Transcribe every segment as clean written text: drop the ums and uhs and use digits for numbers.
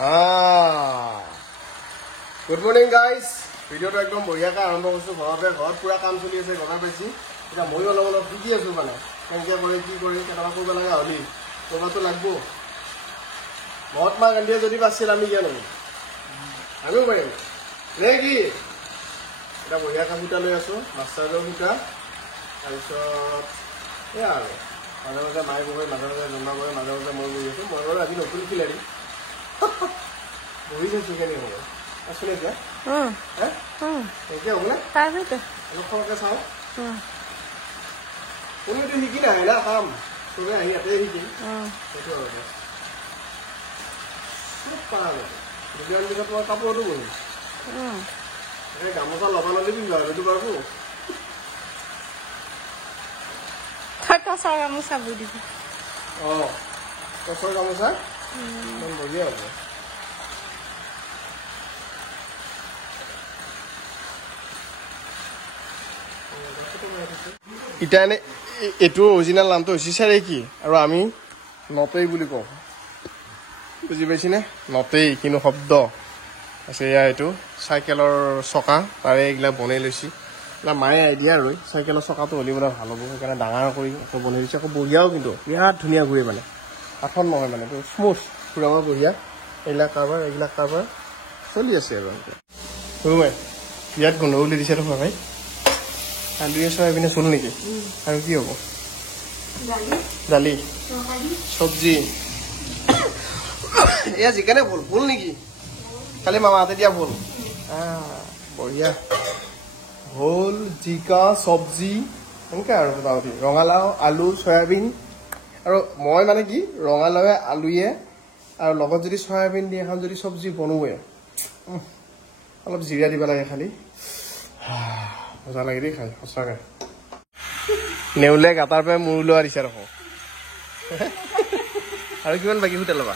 Good morning, guys. Video to ekdom bohiya ka arambo kosu ghor pura kaam choli ase ghor paisi eta moi olop fiki asu mane kenke kore ki kore eta ko ba laga holi toba to lagbo Mahatma Gandhi jodi basil ami jano ami bare regi eta bohiya ka buta loi asu master lo buta aisot ya maza mai boy maza namba boy maza moi boy asu moi ora abi nokul kilari bohi se chikene ho asule ja क्या होगा ताज़ा तो लोगों के साथ उन्हें तो Hicky ना है ना काम सुबह आई आते ही की तो हो गया सब पार है दुनिया में तो कापोर तो बोल अरे काम सा लबाना ले भी जा रहे तो बाबू थका सारा मुसा बुरी तो सारा मुसा मन बढ़िया हो गया ইটানে এটো অরিজিনাল নামটো হৈছে সারে কি আৰু আমি নতেই বুলি কও বুজি পাইছিনে নতেই কিনো শব্দ আছে ইয়া এটো সাইকেলৰ চকা তাৰে এগলা বনাই লৈছি না মায়ে আইডিয়া ৰই সাইকেলৰ চকাটো হলিবলা ভাল হ'ব সেইকাৰণে ডাঙৰ কৰি বনাই দিছে আকৌ বঢ়িয়াও কিন্তু বিৰাট ধুনিয়া ঘূৰে মানে আঠন নহয় মানে তো স্মুথ পুৰাবা বঢ়িয়া এগলা কাৰবাৰ চলি আছে আৰু হয় বিৰাট গন্ধ উলি দিছে তো ভাই আলু সয়াবিনে চল নেকি আৰু কি হ'ব দালি সবজি এয়া জিকানে ভুল নেকি খালি মামা হাতে দিয়া ভুল বঢ়িয়া ভুল জিকা সবজি এনেকৈ আৰু মোটামুটি ৰঙালাও আলু সয়াবিন আৰু মই মানে কি ৰঙালাওৱে আলুৱে আৰু লগত যদি সয়াবিন দি এখন যদি সবজি বনোৱে অলপ জিৰা দিব লাগে খালি মজা লাগে দেই খাই সঁচাকে নেউলে গাতাৰ পৰা মূৰ লোৱা দিছে ৰখ আৰু কিমান বাকী হোটেল ল'বা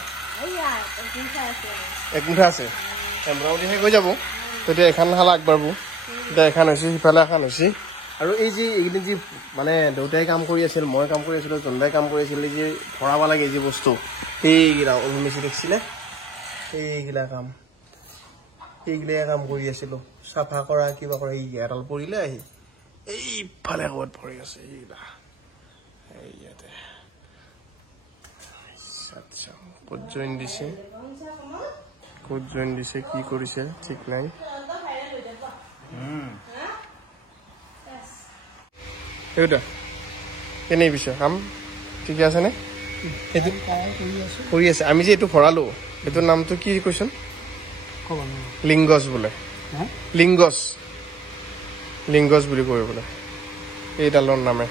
এক মুঠা আছে মোটামুটিহে গৈ যাব তেতিয়া এখন খালা আগবাঢ়ব এতিয়া এখন হৈছে সিফালে এখন হৈছে আৰু এই যে এইকেইদিন যি মানে দেউতাই কাম কৰি আছিল মই কাম কৰি আছিলোঁ জন্দাই কাম কৰি আছিল যে ভৰাব লাগে যি বস্তু সেইগিলা মেচি দেখিছিলে সেইগিলা কাম কৰি আছিলোঁ চাফা কৰা কিবা কৰা এই এডাল পৰিলে আহি এইফালে ক'ত পৰি আছে এইগিলা ইয়াতে আচ্ছা ক'ত জইন দিছে কি কৰিছে ঠিক নাই এইটা কেনে পিছে কাম ঠিকে আছেনে সেইটো কৰি আছে আমি যে এইটো ভৰালোঁ এইটোৰ নামটো কি কৈছোন লিংগছ বোলে লিংগছ বুলি কয় বোলে এইডালৰ নামে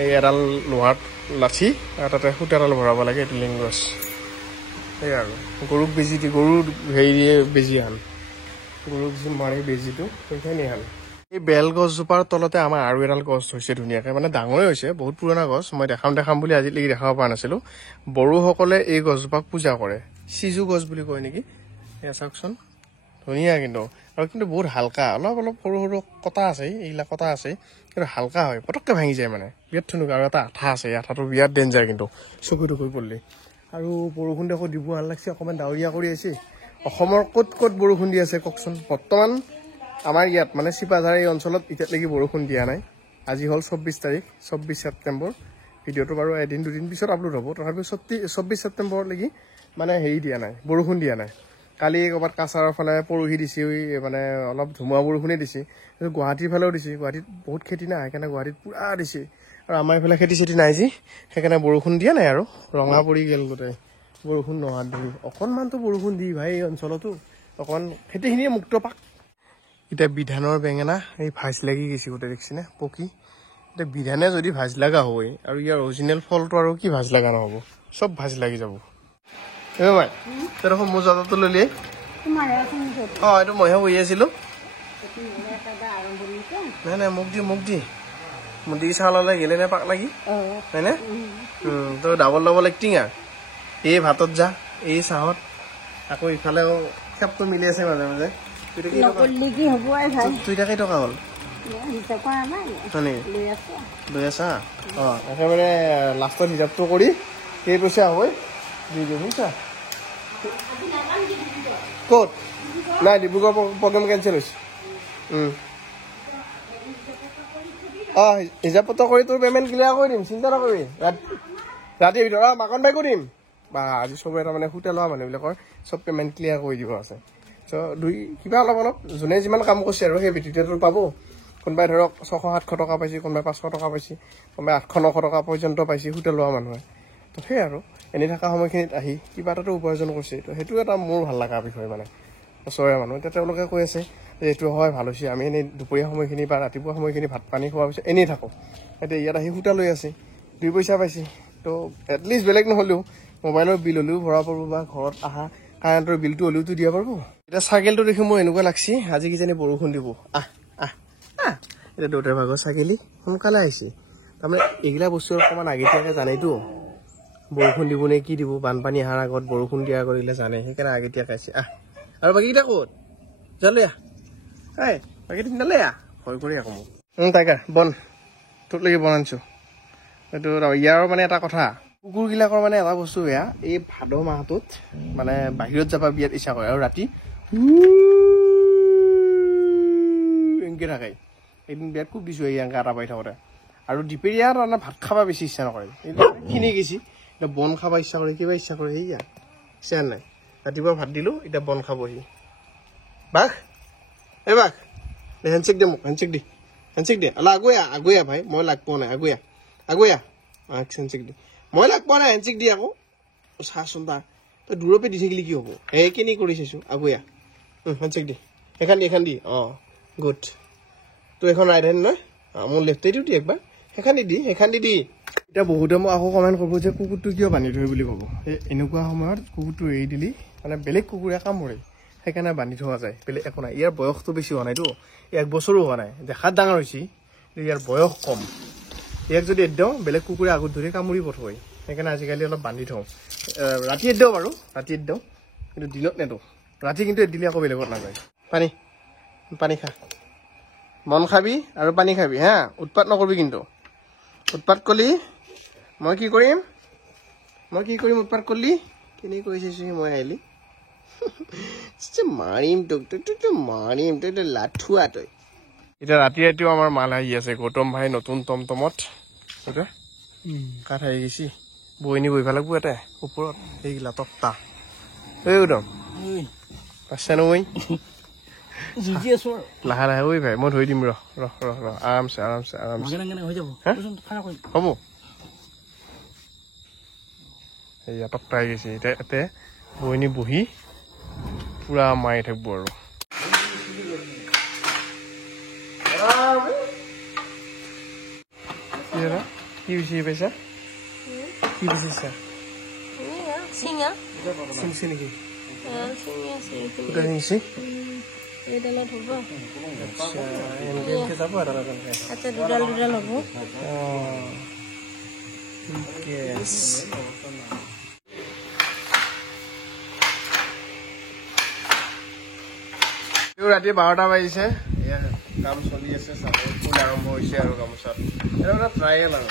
এই এডাল লোহাত লাঠি আৰু তাতে সূতাডাল ভৰাব লাগে এইটো লিংগছ এই আৰু গৰুক বেজি দি গৰু হেৰি দিয়ে বেজি আন গৰুক যি মাৰে বেজিটো সেইখিনি আন এই বেল গছজোপাৰ তলতে আমাৰ আৰু এডাল গছ হৈছে ধুনীয়াকৈ মানে ডাঙৰেই হৈছে বহুত পুৰণা গছ মই দেখাম বুলি আজিলৈকে দেখাব পৰা নাছিলোঁ বড়োসকলে এই গছজোপাক পূজা কৰে সিজু গছ বুলি কয় নেকি এয়া চাওকচোন ধুনীয়া কিন্তু আৰু কিন্তু বহুত হালকা অলপ সৰু কটা আছে এইবিলাক কটা আছে কিন্তু হালকা হয় পটককৈ ভাঙি যায় মানে বিৰাট ধুনীয়া আৰু এটা আঠা আছে এই আঠাটো বিৰাট ডেঞ্জাৰ কিন্তু চকুটো কৰি পৰিলে আৰু বৰষুণ দেখো দিব ভাল লাগছে অকণমান ডাৱৰীয়া কৰি আছে অসমৰ ক'ত বৰষুণ দি আছে কওকচোন বৰ্তমান আমাৰ ইয়াত মানে চিপাঝাৰ এই অঞ্চলত এতিয়ালৈকে বৰষুণ দিয়া নাই আজি হ'ল 24 তাৰিখ 24 ছেপ্টেম্বৰ ভিডিঅ'টো বাৰু এদিন দুদিন পিছত আপলোড হ'ব তথাপিও 24 ছেপ্টেম্বৰলৈকে মানে হেৰি দিয়া নাই বৰষুণ দিয়া নাই কালি ক'ৰবাত কাছাৰৰ ফালে পৰহি দিছে মানে অলপ ধুমুহা বৰষুণে দিছে গুৱাহাটীৰ ফালেও দিছে গুৱাহাটীত বহুত খেতি নাই সেইকাৰণে গুৱাহাটীত পুৰা দিছে আৰু আমাৰ এইফালে খেতি চেতি নাই যি সেইকাৰণে বৰষুণ দিয়া নাই আৰু ৰঙা পৰি গ'ল গোটেই বৰষুণ নোহোৱাত ধৰি অকণমানতো বৰষুণ দি ভাই এই অঞ্চলতো অকণমান খেতিখিনিয়ে মুক্ত পাক এতিয়া বিধানৰ বেঙেনা এই ভাজ লাগি গৈছে গোটেই দেখিছেনে পকি এতিয়া বিধানে যদি ভাজ লগা হয় আৰু ইয়াৰ অৰিজিনেল ফলটো আৰু কি ভাজ লগা নহ'ব চব ভাজ লাগি যাব ভাই তখন মোৰ জাতাটো ললিয়ে এইটো মইহে বহি আছিলোঁ নাই মোক দি চাউললৈ গেলে নে পাক লাগি হয়নে তো ডাবল এক্টিং আৰু এই ভাতত যা এই চাহত আকৌ ইফালেও খেপটো মিলি আছে মাজে মাজে তুই কেই টকা হ'ল লৈ আছা একেবাৰে লাষ্টত হিচাপটো কৰি কেই পইচা হয় দি দিওঁ বুজিছা ক'ত নাই ডিব্ৰুগড় প্ৰগ্ৰেম কেঞ্চেল হৈছে অঁ হিচাপ পত্ৰ কৰি তোৰ পে'মেণ্ট ক্লিয়াৰ কৰি দিম চিন্তা নকৰিবি ৰাতিৰ ভিতৰত মাকন বাই কৰি দিম বা আজি চবৰে তাৰমানে হোটেল লোৱা মানুহবিলাকৰ চব পে'মেণ্ট ক্লিয়াৰ কৰি দিব আছে চ' কিবা অলপ যোনে যিমান কাম কৰিছে আৰু সেই ভিত্তিতে পাব কোনোবাই ধৰক 600-700 টকা পাইছে কোনোবাই 500 টকা পাইছে কোনোবাই 800-900 টকা পৰ্যন্ত পাইছে হোটেল লোৱা মানুহে তো সেই আৰু এনেই থকা সময়খিনিত আহি কিবা এটাতো উপাৰ্জন কৰিছে তো সেইটো এটা মোৰ ভাল লগা বিষয় মানে ওচৰৰে মানুহ এতিয়া তেওঁলোকে কৈ আছে যে এইটো হয় ভাল হৈছে আমি এনেই দুপৰীয়া সময়খিনি বা ৰাতিপুৱা সময়খিনি ভাত পানী খোৱাৰ পিছত এনেই থাকোঁ এতিয়া ইয়াত আহি হোটেল লৈ আছে 2 পইচা পাইছে তো এটলিষ্ট বেলেগ নহ'লেও মোবাইলৰ বিল হ'লেও ভৰাব পাৰব বা ঘৰত অহা কাৰেণ্টৰ বিলটো হ'লেওতো দিব পাৰব এতিয়া চাইকেলটো দেখি মোৰ এনেকুৱা লাগছি আজি কিজানি বৰষুণ দিব এতিয়া দেউতাৰ ভাগৰ চাইকেলি সোনকালে আহিছে তাৰমানে এইগিলা বস্তু অকণমান আগতীয়াকৈ জানেতো বৰষুণ দিব নে কি দিব বানপানী অহাৰ আগত বৰষুণ দিয়াৰ আগত এইগিলা জানে সেইকাৰণে আগতীয়াকৈ আহিছে আৰু বাকীকেইটা ক'ত জালে বাকী নালে ভয় কৰি আকৌ মোক তাইকা বন তোক লাগি বনাইছোঁ এইটো ইয়াৰ মানে এটা কথা কুকুৰবিলাকৰ মানে এটা বস্তু বেয়া এই ভাদ মাহটোত মানে বাহিৰত যাব বিয়াত ইচ্ছা কৰে আৰু ৰাতি এনেকৈ থাকে এদিন বিয়াত খুব দিছোঁ এই এনেকৈ আটা পাৰি থাকোঁতে আৰু দুপৰীয়া তাৰমানে ভাত খাব বেছি ইচ্ছা নকৰে কিনি গৈছি এতিয়া বন খাব ইচ্ছা কৰে কিবা ইচ্ছা কৰে সেয়া ইচ্ছা নাই ৰাতিপুৱা ভাত দিলোঁ এতিয়া বন খাবহি বাঘ এই বাঘ হেণ্ডশ্বেক দে মোক হেণ্ডশ্বেক দে অলপ আগুয়া ভাই মই লাগ পোৱা নাই আগুয়া হেণ্ডশ্বেক দি মই লাগ পোৱা নাই হেণ্ডশ্বেক দি আকৌ চাচোন তাৰ তই দূৰৰ পৰা দি থাকিলে কি হ'ব সেইখিনি কৰি চাইছোঁ আগুয়া হেণ্ডশ্বেক দি এখন দি অঁ গুড তোৰ এখন ৰাইট হেণ্ড নহয় মোৰ লেফ্ট হেণ্ডটো দি একবাৰ সেইখন দি এতিয়া বহুতে মোক আকৌ কমেণ্ট কৰিব যে কুকুৰটো কিয় বান্ধি থয় বুলি ক'ব এই এনেকুৱা সময়ত কুকুৰটো এৰি দিলি মানে বেলেগ কুকুৰে কামোৰে সেইকাৰণে বান্ধি থোৱা যায় বেলেগ একো নাই ইয়াৰ বয়সটো বেছি হোৱা নাইতো 1 বছৰো হোৱা নাই দেখাত ডাঙৰ হৈছে ইয়াৰ বয়স কম ইয়াক যদি এদিওঁ বেলেগ কুকুৰে আগত ধৰি কামুৰি পঠয় সেইকাৰণে আজিকালি অলপ বান্ধি থওঁ ৰাতি এদিওঁ বাৰু কিন্তু দিনত নেদো ৰাতি কিন্তু এদিলে আকৌ বেলেগত নাযায় পানী খা মন খাবি আৰু পানী খাবি হা উৎপাত নকৰিবি কিন্তু উৎপাত কৰিলি মই কি কৰিম উৎপাত কৰিলি কেনে কৰি চাইছোঁ মই আহিলি মাৰিম তই লাঠুৱা তই এতিয়া ৰাতিও আমাৰ মাল আহি আছে গৌতম ভাই নতুন টমটমত কাঠ আহি গৈছি বহিনী বহিব লাগব এটা ওপৰত সেইগিলা তক্তা এই গৌতম পাইছা নহয় লাহে লাহে ঐ ভাই মই ধৰি দিম ৰহ আৰামছে হ'ব সেয়া তক্তা আহি গৈছে এতিয়া ইয়াতে বহিনী বহি পুৰা মাৰি থাকিব আৰু কি বিচাৰি পাইছা কি বিচাৰিছা চিঙিছে নেকি চিঙিছে এইডালত হ'ব এনেকে যাব আৰু আচ্ছা দুডাল হ'ব ৰাতি 12টা বাজিছে কাম চলি আছে ফুল আৰম্ভ হৈছে আৰু গামোচাত এটা এটা ট্ৰায়েল আৰু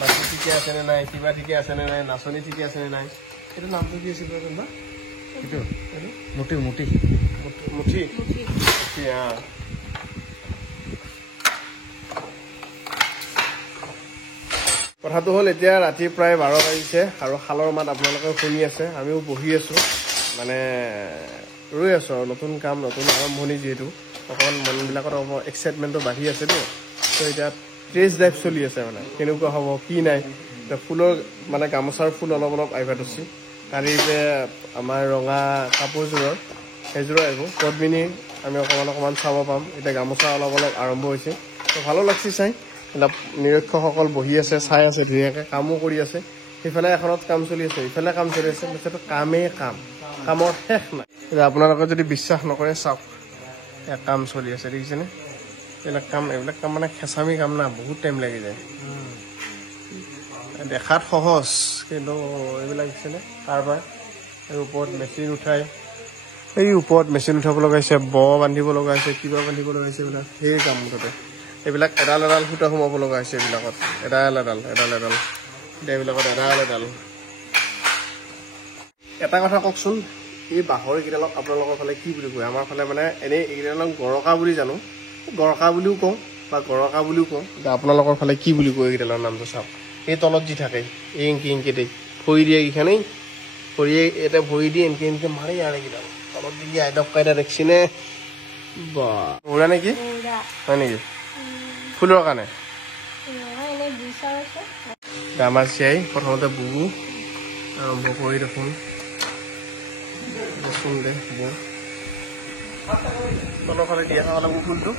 বাকী ঠিকে আছেনে নাই কিবা ঠিকে আছেনে নাই নাচনি ঠিকে আছেনে নাই এইটো নামটো কি আছিল বা এইটো মুঠি কথাটো হ'ল এতিয়া ৰাতি প্ৰায় 12 বাজিছে আৰু শালৰ মাত আপোনালোকে শুনি আছে আমিও বহি আছোঁ মানে ৰৈ আছোঁ আৰু নতুন কাম নতুন আৰম্ভণি যিহেতু অকণমান মনবিলাকত এক্সাইটমেণ্টটো বাঢ়ি আছেতো তো এতিয়া টেষ্ট ড্ৰাইভ চলি আছে মানে কেনেকুৱা হ'ব কি নাই ফুলৰ মানে গামোচাৰ ফুল অলপ আহিব ধৰিছে কালি যে আমাৰ ৰঙা কাপোৰযোৰৰ সেইযোৰো আহিব পদ্মিনী আমি অকণমান চাব পাম এতিয়া গামোচা অলপ আৰম্ভ হৈছে তো ভালো লাগছে চাই অলপ নিৰক্ষকসকল বহি আছে চাই আছে ধুনীয়াকৈ কামো কৰি আছে সেইফালে এখনত কাম চলি আছে ইফালে কাম চলি আছে তাৰপিছত কামৰ শেষ নাই এতিয়া আপোনালোকে যদি বিশ্বাস নকৰে চাওক এয়া কাম চলি আছে দেখিছেনে এইবিলাক কাম মানে খেঁচামি কাম না বহুত টাইম লাগি যায় দেখাত সহজ কিন্তু এইবিলাক দেখিছেনে কাৰবাৰ এই ওপৰত মেচিন উঠাব লগাইছে বান্ধিব লগাইছে কিবা বান্ধিব লগাইছে এইবিলাক সেই কাম মুঠতে এইবিলাক এডাল সূতা সোমাব লগা হৈছে এইবিলাকত এডাল এতিয়া এইবিলাকত এটা কথা কওকচোন, এই বাঁহৰ এইকেইডালক আপোনালোকৰ ফালে কি বুলি কয়? আমাৰ ফালে মানে এনেই এইকেইডালক গৰকা বুলি জানো, গৰকা বুলিও কওঁ বা গৰকা বুলিও কওঁ। আপোনালোকৰ ফালে কি বুলি কয় এইকেইডালৰ নামটো চাওক। এই তলত যি থাকে এই এংকি এংকিতেই ভৰি দিয়ে এইখানেই, ভৰিয়ে এটা ভৰি দিয়ে এনকে এনকে মাৰি আৰু এইকেইডাল তলত দি আইডক কাইডা দেখিছেনে? বা উৰা নেকি? হয় নেকি? ফুলৰ কাৰণে আমাৰ চিয়াই প্ৰথমতে বুবু আৰম্ভ কৰি দেখোন চোন দে বৌ তলৰ ফালে দিয়া খাব লাগিব ফুলটো।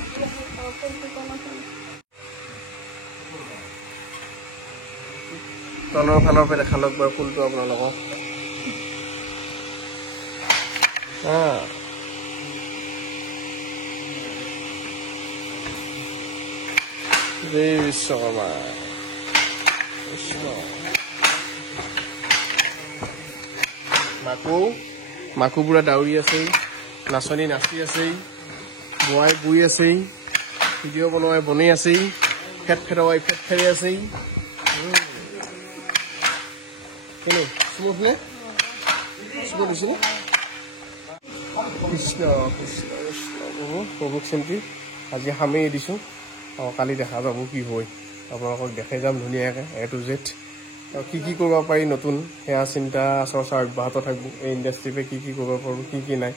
তলৰ ফালৰ পৰা দেখা লওক বাৰু ফুলটো আপোনালোকক। জয় বিশ্বকৰ্মা মাকো পুৰা দাউৰি আছেই, নাচনী নাচি আছেই, বোৱাই বৈ আছেই, ভিডিঅ' বনোৱাই বনাই আছেই, ফেট ফেৰোৱাই ফেট ফেৰি আছেই। কেনে চুমুখনে চুমু দিছিলে? কৃষ্ণ কৃষ্ণ কৃষ্ণ প্ৰভুক চেন্তি আজি সামেই দিছোঁ। কালি দেখা যাব কি হয়, আপোনালোকক দেখাই যাম ধুনীয়াকৈ A to Z। কি কি কৰিব পাৰি নতুন সেয়া চিন্তা চৰ্চা অব্যাহত থাকিব। এই ইণ্ডাষ্ট্ৰীপে কি কি কৰিব পাৰোঁ, কি কি নাই,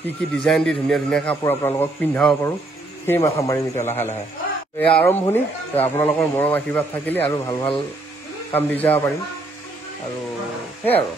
কি কি ডিজাইন দি ধুনীয়া ধুনীয়া কাপোৰ আপোনালোকক পিন্ধাব পাৰোঁ, সেই মাথা মাৰিম এতিয়া লাহে লাহে। এয়া আৰম্ভণি। আপোনালোকৰ মৰম আশীৰ্বাদ থাকিলে আৰু ভাল ভাল কাম দি যাব পাৰিম আৰু সেয়াই আৰু।